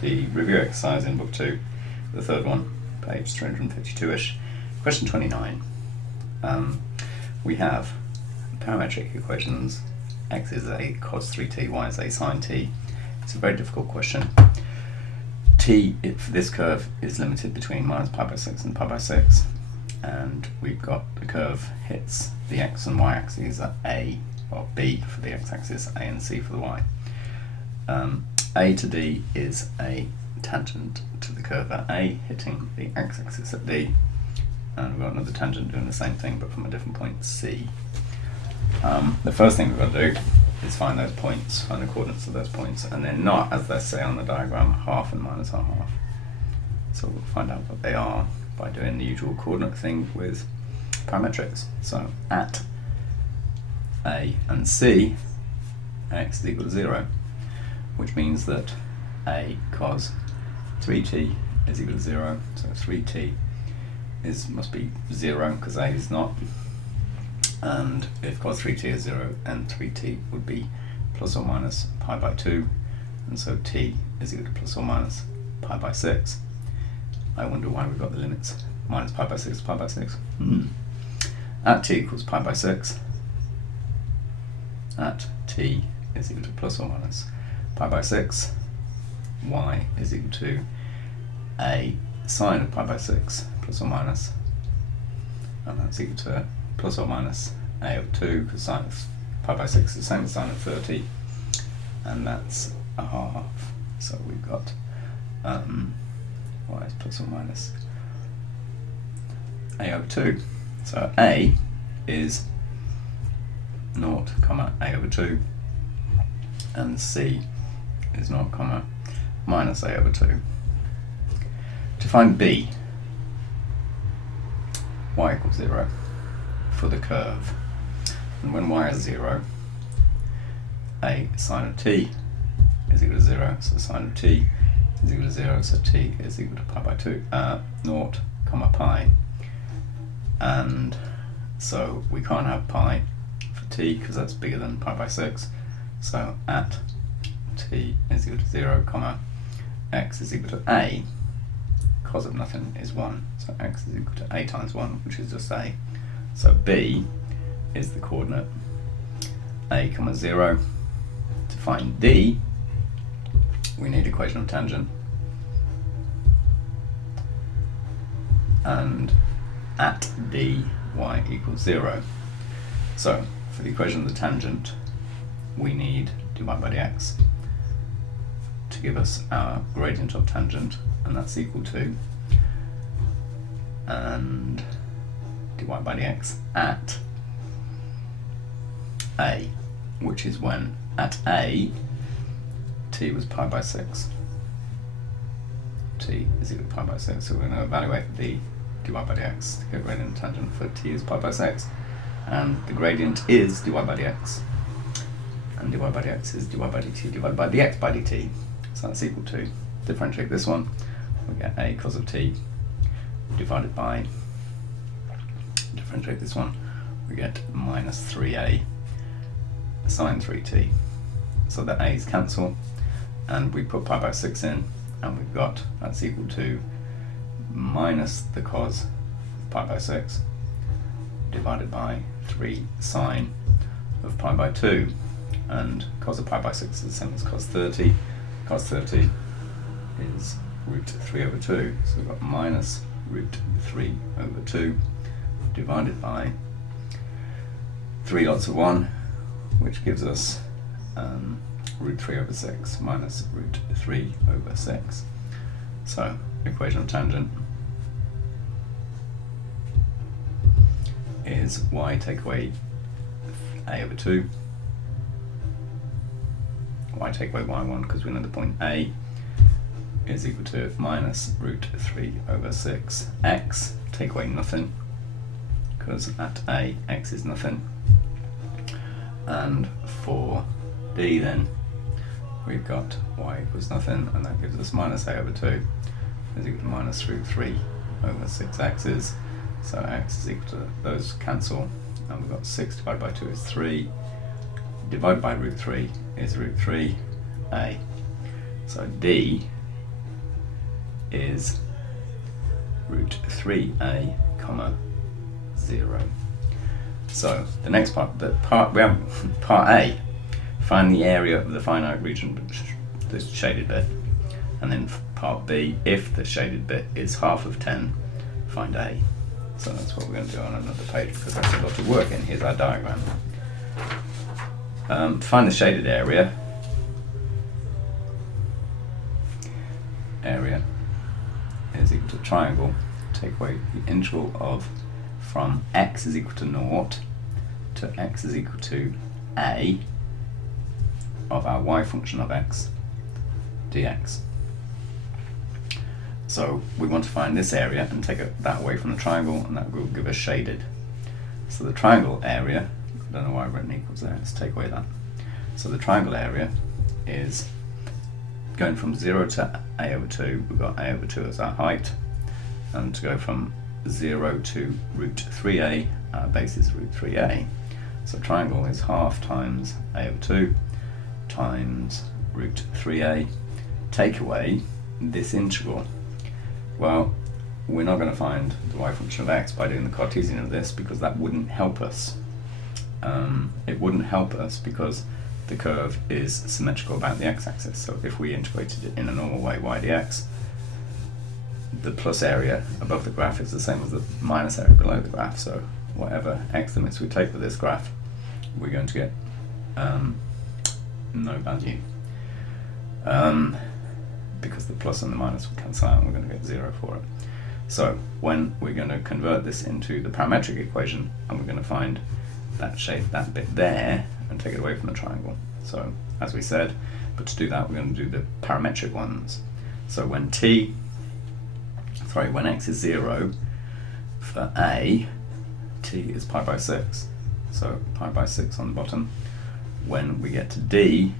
the review exercise in book 2, the third one, page 352ish. Question 29. We have parametric equations. X is a cos 3t, y is a sin t. It's a very difficult question. T for this curve is limited between minus pi by 6 and pi by 6, and we've got the curve hits the x and y axes at A, or B for the x-axis, A and C for the y. A to D is a tangent to the curve at A, hitting the x-axis at D, and we've got another tangent doing the same thing but from a different point, C. The first thing we've got to do is find those points, find the coordinates of those points, and they're not, as they say on the diagram, half and minus half. So we'll find out what they are by doing the usual coordinate thing with parametrics. So at A and C, x is equal to 0, which means that A cos 3t is equal to 0, so 3t must be 0 because A is not. And if cos 3t is 0, then 3t would be plus or minus pi by 2, and so t is equal to plus or minus pi by 6. I wonder why we've got the limits minus pi by 6, pi by 6. At t equals pi by 6, at t is equal to plus or minus pi by 6, y is equal to a sine of pi by 6 plus or minus, and that's equal to plus or minus a of 2, because sine of pi by 6 is the same as sine of 30, and that's a half. So we've got y is plus or minus a over 2. So a is 0, a over 2, and c is 0, minus a over 2. To find b, y equals 0 for the curve, and when y is 0, a sine of t is equal to 0, so sine of t is equal to 0, so t is equal to pi by 2, 0, pi, and so we can't have pi for t because that's bigger than pi by 6, so at t is equal to 0, x is equal to a, cos of nothing is 1, so x is equal to a times 1, which is just a. So b is the coordinate a, 0. To find d, we need equation of tangent, and at d, y equals 0. So for the equation of the tangent, we need dy by dx to give us our gradient of tangent, and that's equal to, and dy by dx at a, which is when at a t was pi by 6, t is equal to pi by 6, so we're going to evaluate the dy by dx to get gradient of tangent for t is pi by 6, and the gradient is dy by dx, and dy by dx is dy by dt divided by dx by dt, so that's equal to, differentiate this one, we get a cos of t divided by, differentiate this one, we get minus 3a sine 3t. So the a's cancel, and we put pi by 6 in, and we've got, that's equal to minus the cos of pi by 6 divided by 3 sine of pi by 2, and cos of pi by 6 is the same as cos 30. Cos 30 is root 3 over 2, so we've got minus root 3 over 2 divided by 3 lots of 1, which gives us root 3 over 6 minus root 3 over 6. So equation of tangent is y take away a over 2, y take away y1 because we know the point a is equal to minus root 3 over 6, x take away nothing because at a x is nothing, and for d then we've got y equals nothing, and that gives us minus a over 2 is equal to minus root 3 over 6 x's, so x is equal to, those cancel, and we've got 6 divided by 2 is 3, divided by root 3 is root 3a, so d is root 3a comma 0. So the next part, we have part A, find the area of the finite region, the shaded bit, and then part B, if the shaded bit is half of 10, find A. So that's what we're going to do on another page, because that's a lot of work, and here's our diagram. To find the shaded area is equal to triangle, take away the integral of from x is equal to 0 to x is equal to a of our y function of x dx. So we want to find this area and take that away from the triangle, and that will give us shaded. So the triangle area, I don't know why I've written equals there, let's take away that. So the triangle area is going from 0 to a over 2, we've got a over 2 as our height, and to go from 0 to root 3a, our base is root 3a. So triangle is half times a over 2 times root 3a. Take away this integral. Well, we're not going to find the y function of x by doing the Cartesian of this, because that wouldn't help us. It wouldn't help us because the curve is symmetrical about the x-axis. So if we integrated it in a normal way, y dx, the plus area above the graph is the same as the minus area below the graph. So whatever x limits we take with this graph, we're going to get no value. Because the plus and the minus will cancel out, and we're going to get 0 for it. So when we're going to convert this into the parametric equation, and we're going to find that shape, that bit there, and take it away from the triangle. So as we said, but to do that we're going to do the parametric ones. So when x is 0 for a, t is pi by 6. So pi by 6 on the bottom. When we get to d,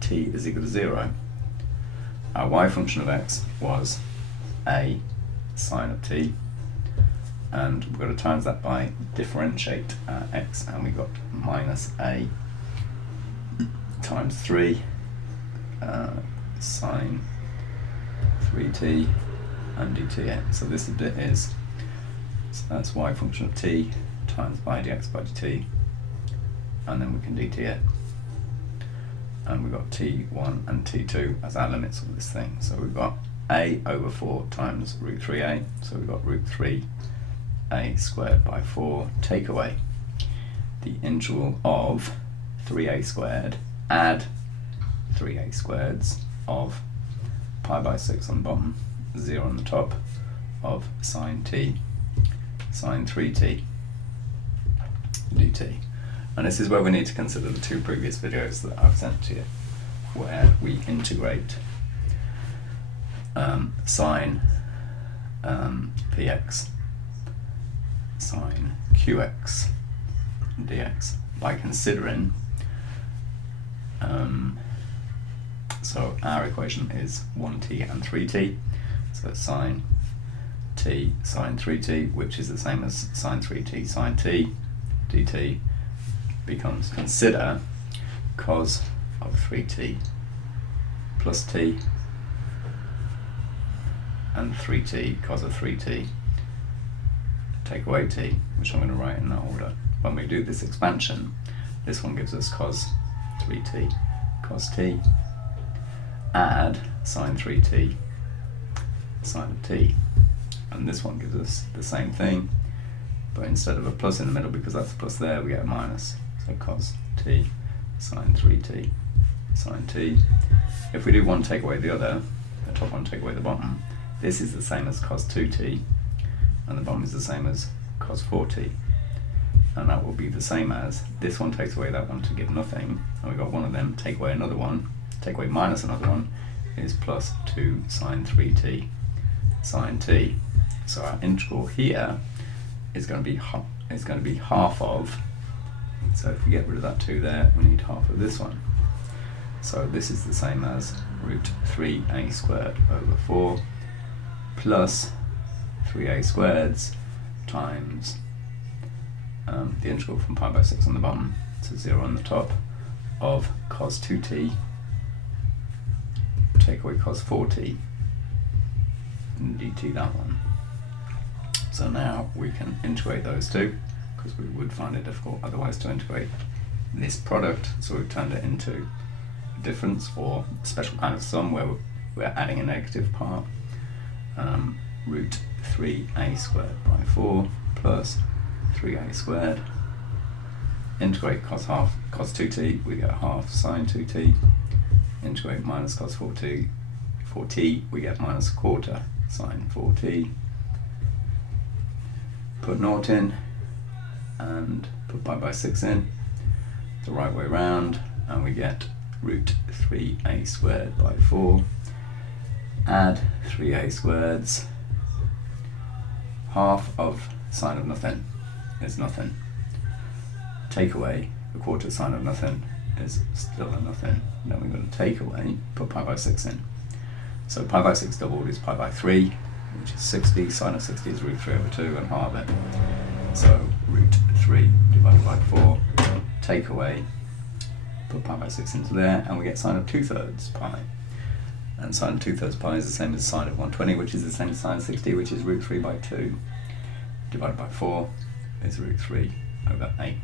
t is equal to 0. Our y function of x was a sine of t, and we've got to times that by differentiate x, and we got minus a times 3 sine 3t and dt. So this bit is, so that's y function of t times by dx by dt, and then we can dt it. And we've got t1 and t2 as our limits of this thing. So we've got a over 4 times root 3a, so we've got root 3a squared by 4, take away the integral of 3a squared, add 3a squareds of pi by 6 on the bottom, 0 on the top, of sine t, sine 3t dt. And this is where we need to consider the two previous videos that I've sent to you, where we integrate sine px, sine qx dx by considering, so our equation is 1t and 3t, so sine t sine 3t, which is the same as sine 3t sine t dt, becomes consider cos of 3t plus t and 3t cos of 3t, take away t, which I'm going to write in that order. When we do this expansion, this one gives us cos 3t cos t, add sine 3t sine of t, and this one gives us the same thing, but instead of a plus in the middle, because that's a plus there, we get a minus. So cos t sine 3t sine t. If we do one take away the other, the top one take away the bottom, this is the same as cos 2t, and the bottom is the same as cos 4t, and that will be the same as this one takes away that one to give nothing, and we've got one of them, take away another one, take away minus another one, is plus 2 sine 3t sine t. So our integral here is going to be half of, so if we get rid of that 2 there, we need half of this one. So this is the same as root 3a squared over 4 plus 3a squareds times the integral from pi by 6 on the bottom to 0 on the top of cos 2t, take away cos 4t and dt that one. So now we can integrate those two, because we would find it difficult otherwise to integrate this product. So we've turned it into a difference, or a special kind of sum where we're adding a negative part. Root 3a squared by 4 plus 3a squared. Integrate cos 2t, we get half sine 2t. Integrate minus cos 4t, we get minus a quarter sine 4t. Put naught in and put pi by 6 in the right way round, and we get root 3a squared by 4. Add 3a squareds. Half of sine of nothing is nothing. Take away a quarter sine of nothing is still a nothing. Then we're going to take away, put pi by 6 in. So pi by 6 doubled is pi by 3, which is 60. Sine of 60 is root 3 over 2 and halve it. So root 3 divided by 4. Take away, put pi by 6 into there, and we get sine of 2/3 pi. And sine of 2/3 pi is the same as sine of 120, which is the same as sine of 60, which is root 3 by 2 divided by 4 is root 3 over 8.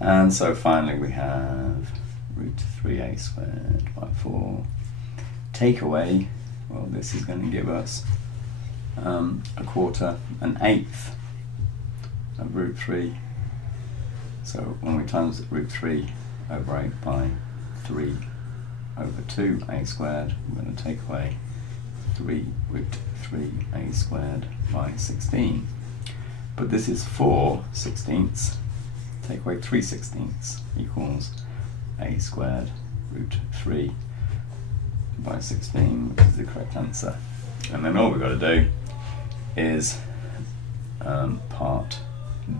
And so finally we have root 3a squared by 4. Take away, well, this is going to give us a quarter, an eighth of root 3. So when we times root 3 over 8 by 3 over 2a squared, we're going to take away 3 root 3a squared by 16. But this is 4/16. Take away 3/16 equals a squared root 3 by 16, which is the correct answer. And then all we've got to do is part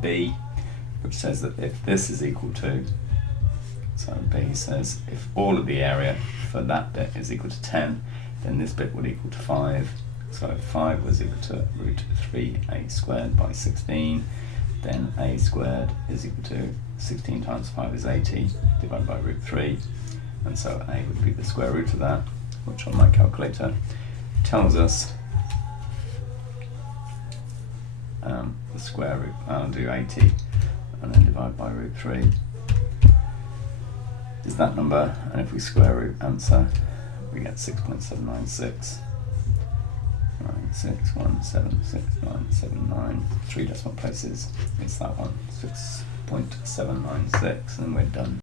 B, which says that if this is equal to, so B says if all of the area for that bit is equal to 10, then this bit would equal to 5. So if 5 was equal to root 3a squared by 16, then a squared is equal to 16 times 5 is 80 divided by root 3. And so a would be the square root of that, which on my calculator tells us the square root. I'll do 80 and then divide by root 3 is that number, and if we square root answer we get 6.796. 961769779, 3 decimal places, it's that one, 6.796, and we're done.